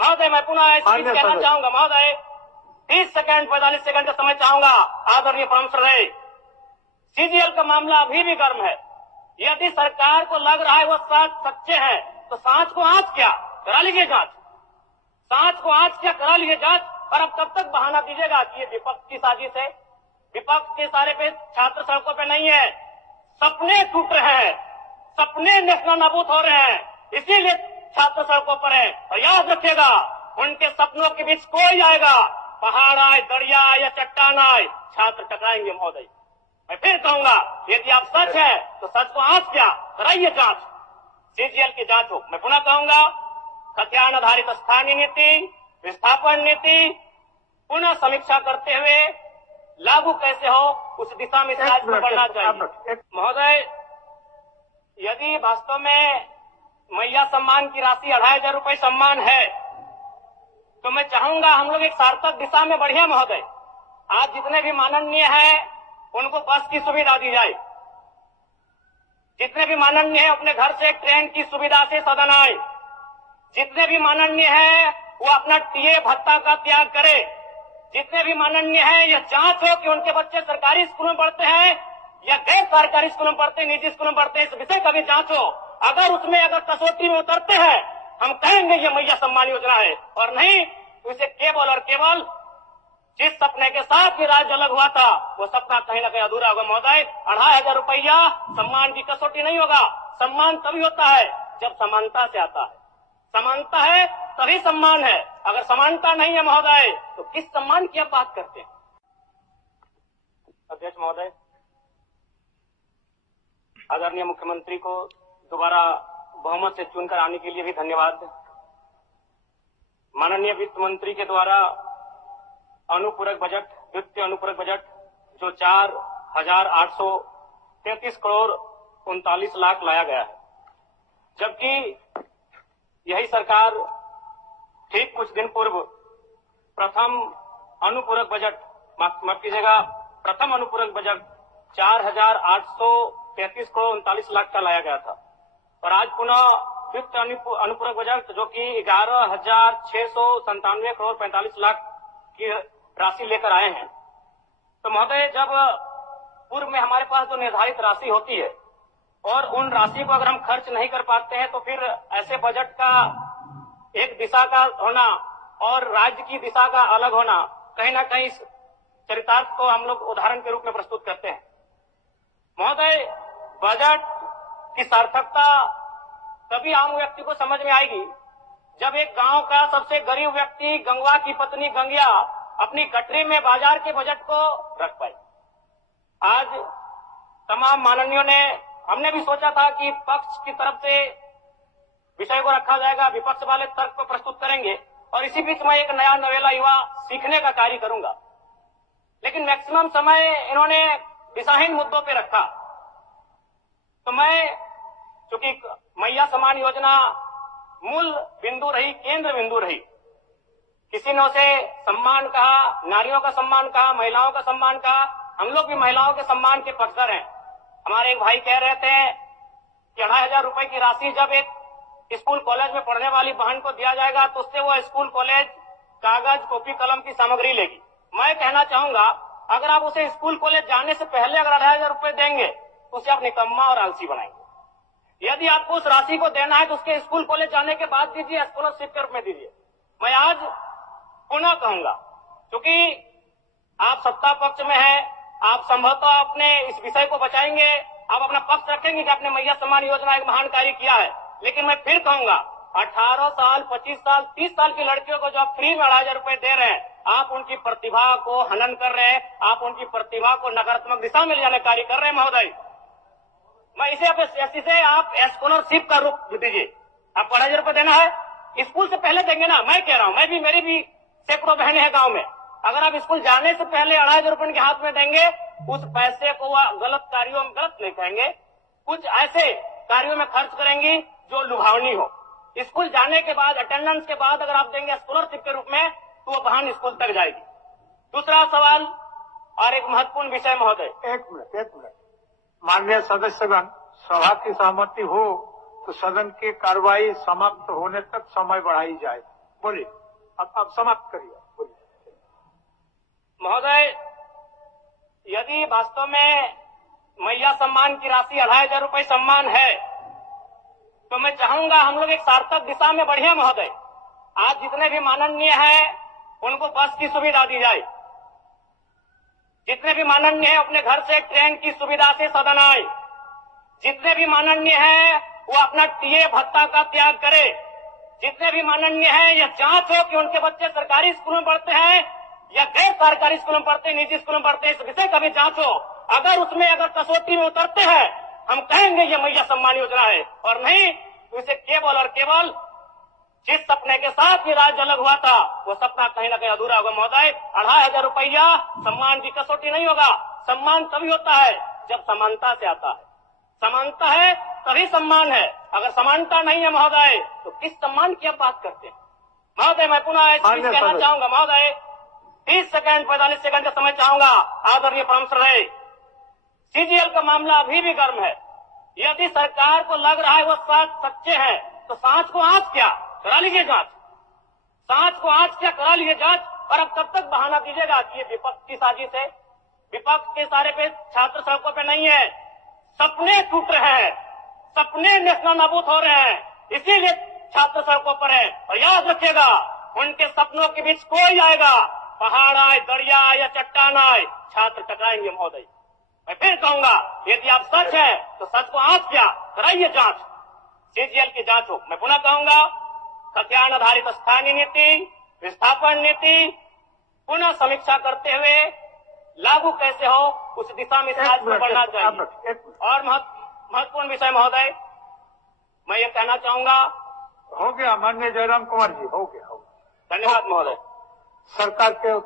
महोदय मैं पुनः एक चीज कहना चाहूंगा महोदय, 30 सेकंड 45 सेकंड का समय चाहूंगा आदरणीय परमेश्वर है। सीजीएल का मामला अभी भी गर्म है। यदि सरकार को लग रहा है वो सच्चे हैं तो सांच को आंच क्या करा लीजिए जांच, सांच को आंच क्या करा लीजिए जांच। और अब कब तक बहाना दीजिएगा कि ये विपक्ष की साजिश है? विपक्ष के सारे पे छात्र सड़कों पे नहीं है, सपने टूट रहे हैं, सपने नेस्तनाबूद हो रहे हैं, इसीलिए छात्र सड़कों पर है। और याद रखिएगा उनके सपनों के बीच कोई आएगा, पहाड़ आए, दरिया या चट्टान आए, छात्र टकराएंगे महोदय। मैं फिर कहूंगा यदि आप सच है तो सच को आंच क्या कराइए जांच, सीजीएल की जांच हो। मैं पुनः कहूंगा खतियान आधारित स्थानीय नीति, विस्थापन नीति पुनः समीक्षा करते हुए लागू कैसे हो उस दिशा में राज्य को बढ़ना चाहिए। महोदय यदि वास्तव में मैया सम्मान की राशि 2500 रुपये सम्मान है तो मैं चाहूंगा हम लोग एक सार्थक दिशा में बढ़िया महोदय। आज जितने भी माननीय हैं उनको बस की सुविधा दी जाए, जितने भी माननीय हैं अपने घर से एक ट्रेन की सुविधा से सदन आए, जितने भी माननीय हैं वो अपना टीए भत्ता का त्याग करे, जितने भी माननीय हैं यह जांच हो कि उनके बच्चे सरकारी स्कूलों में पढ़ते हैं या गैर सरकारी स्कूलों में पढ़ते हैं, निजी स्कूलों में पढ़ते हैं, इस विषय का भी जांच हो। अगर उसमें अगर कसौटी में उतरते हैं हम कहेंगे ये मैया सम्मान योजना है, और नहीं तो इसे केवल और केवल जिस सपने के साथ ये राज्य अलग हुआ था वो सपना कहीं ना कहीं अधूरा होगा महोदय। 2500 रुपया सम्मान की कसौटी नहीं होगा। सम्मान तभी होता है जब समानता से आता है, समानता है तभी सम्मान है। अगर समानता नहीं है महोदय तो किस सम्मान की आप बात करते हैं? अध्यक्ष महोदय, आदरणीय मुख्यमंत्री को दोबारा बहुमत से चुनकर आने के लिए भी धन्यवाद। माननीय वित्त मंत्री के द्वारा अनुपूरक बजट, वित्तीय अनुपूरक बजट जो 4,833 करोड़ 39 लाख लाया गया है, जबकि यही सरकार ठीक कुछ दिन पूर्व प्रथम अनुपूरक बजट, माफ कीजिएगा, प्रथम अनुपूरक बजट 4,833 करोड़ 39 लाख का लाया गया था। और आज पुनः वित्त अनुपूरक बजट जो कि 11,697 करोड़ 45 लाख की राशि लेकर आए हैं। तो महोदय जब पूर्व में हमारे पास जो निर्धारित राशि होती है और उन राशि को अगर हम खर्च नहीं कर पाते हैं तो फिर ऐसे बजट का एक दिशा का होना और राज्य की दिशा का अलग होना कहीं ना कहीं चरितार्थ को हम लोग उदाहरण के रूप में प्रस्तुत करते हैं। महोदय बजट की सार्थकता तभी आम व्यक्ति को समझ में आएगी जब एक गांव का सबसे गरीब व्यक्ति गंगवा की पत्नी गंगिया अपनी कटरी में बाजार के बजट को रख पाए। आज तमाम माननीयों ने, हमने भी सोचा था कि पक्ष की तरफ से विषय को रखा जाएगा, विपक्ष वाले तर्क को प्रस्तुत करेंगे और इसी बीच में एक नया नवेला युवा सीखने का कार्य करूंगा। लेकिन मैक्सिमम समय इन्होंने दिशाहीन मुद्दों पे रखा। तो मैं, चूंकि मैया सम्मान योजना मूल बिंदु रही, केंद्र बिंदु रही, किसी ने उसे सम्मान कहा, नारियों का सम्मान कहा, महिलाओं का सम्मान कहा, हम लोग भी महिलाओं के सम्मान के पक्षधर हैं। हमारे एक भाई कह रहे थे कि 2500 रुपए की राशि जब एक स्कूल कॉलेज में पढ़ने वाली बहन को दिया जाएगा तो उससे वो स्कूल कॉलेज कागज कॉपी कलम की सामग्री लेगी। मैं कहना चाहूंगा अगर आप उसे स्कूल कॉलेज जाने से पहले अगर 2500 रुपए देंगे तो उसे आप निकम्मा और आलसी बनाएंगे। यदि आपको उस राशि को देना है तो उसके स्कूल कॉलेज जाने के बाद दीजिए, स्कॉलरशिप के रूप में दीजिए। मैं आज पुनः कहूंगा क्योंकि आप सत्ता पक्ष में हैं, आप संभवतः अपने इस विषय को बचाएंगे, आप अपना पक्ष रखेंगे कि आपने मैया सम्मान योजना एक महान कार्य किया है। लेकिन मैं फिर कहूंगा 18 साल 25 साल 30 साल की लड़कियों को जो आप फ्री में 2500 रुपए दे रहे हैं, आप उनकी प्रतिभा को हनन कर रहे हैं, आप उनकी प्रतिभा को नकारात्मक दिशा में ले जाने कार्य कर रहे हैं महोदय। मैं इसे आप स्कॉलरशिप का रूप दीजिए। आप 2500 रुपए देना है स्कूल से पहले देंगे ना, मैं कह रहा हूं, मेरी भी सैकड़ों बहनें हैं गांव में। अगर आप स्कूल जाने से पहले 2500 रुपए उनके हाथ में देंगे, उस पैसे को वह गलत कार्यों में, गलत नहीं कहेंगे, कुछ ऐसे कार्यों में खर्च करेंगी जो लुभावनी हो। स्कूल जाने के बाद, अटेंडेंस के बाद अगर आप देंगे स्कॉलरशिप के रूप में तो वो बहन स्कूल तक जाएगी। दूसरा सवाल और एक महत्वपूर्ण विषय महोदय, एक मिनट माननीय सदस्यगण, सभा की सहमति हो तो सदन की कार्रवाई समाप्त होने तक समय बढ़ाई जाए। बोलिए, अब समाप्त करिए, बोलिए। महोदय, यदि वास्तव में मैया सम्मान की राशि 2,500 रुपये सम्मान है, तो मैं चाहूंगा हम लोग एक सार्थक दिशा में बढ़े महोदय। आज जितने भी माननीय हैं उनको बस की सुविधा दी जाए, जितने भी माननीय हैं अपने घर से ट्रेन की सुविधा से सदन आए, जितने भी माननीय हैं वो अपना टीए भत्ता का त्याग करे, जितने भी माननीय हैं यह जांच हो कि उनके बच्चे सरकारी स्कूल में पढ़ते हैं या गैर सरकारी स्कूल में पढ़ते हैं, निजी स्कूल में पढ़ते हैं, इस विषय का भी जांच हो। अगर उसमें अगर कसौटी में उतरते हैं हम कहेंगे ये मैया सम्मान योजना है, और नहीं तो इसे केवल और केवल जिस सपने के साथ ये राज्य अलग हुआ था वो सपना कहीं ना कहीं अधूरा होगा महोदय। 2,500 रुपया सम्मान की कसौटी नहीं होगा। सम्मान तभी होता है जब समानता से आता है, समानता है तभी सम्मान है। अगर समानता नहीं है महोदय तो किस सम्मान की आप बात करते हैं महोदय? मैं पुनः एक चीज कहना चाहूंगा महोदय, 30 सेकंड 45 सेकंड का समय चाहूंगा। आदरणीय परम श्रद्धेय, सीजीएल का मामला अभी भी गर्म है। यदि सरकार को लग रहा है वो सच्चे हैं तो सांच को आंच क्या करा लीजिए जांच, सांच को आंच क्या करा लीजिए जांच। और अब तब तक बहाना दीजिएगा कि ये विपक्ष की साजिश है। विपक्ष के सारे पे छात्र सड़कों पे नहीं है, सपने टूट रहे हैं, सपने नेशनल नाबूद हो रहे हैं, इसीलिए छात्र सड़कों पर है। और याद रखिएगा उनके सपनों के बीच कोई आएगा, पहाड़ आए, दरिया आए या चट्टान आए, छात्र टकराएंगे महोदय। मैं फिर कहूंगा यदि आप सच है तो सच को आंच क्या कराइए जांच, सीजीएल की जांच हो। मैं पुनः कहूंगा खतियान आधारित स्थानीय नीति, विस्थापन नीति पुनः समीक्षा करते हुए लागू कैसे हो उस दिशा में राज्य को बढ़ना चाहिए। और महत्वपूर्ण विषय महोदय मैं ये कहना चाहूंगा, हो गया माननीय जयराम कुमार जी, हो गया। धन्यवाद महोदय। सरकार के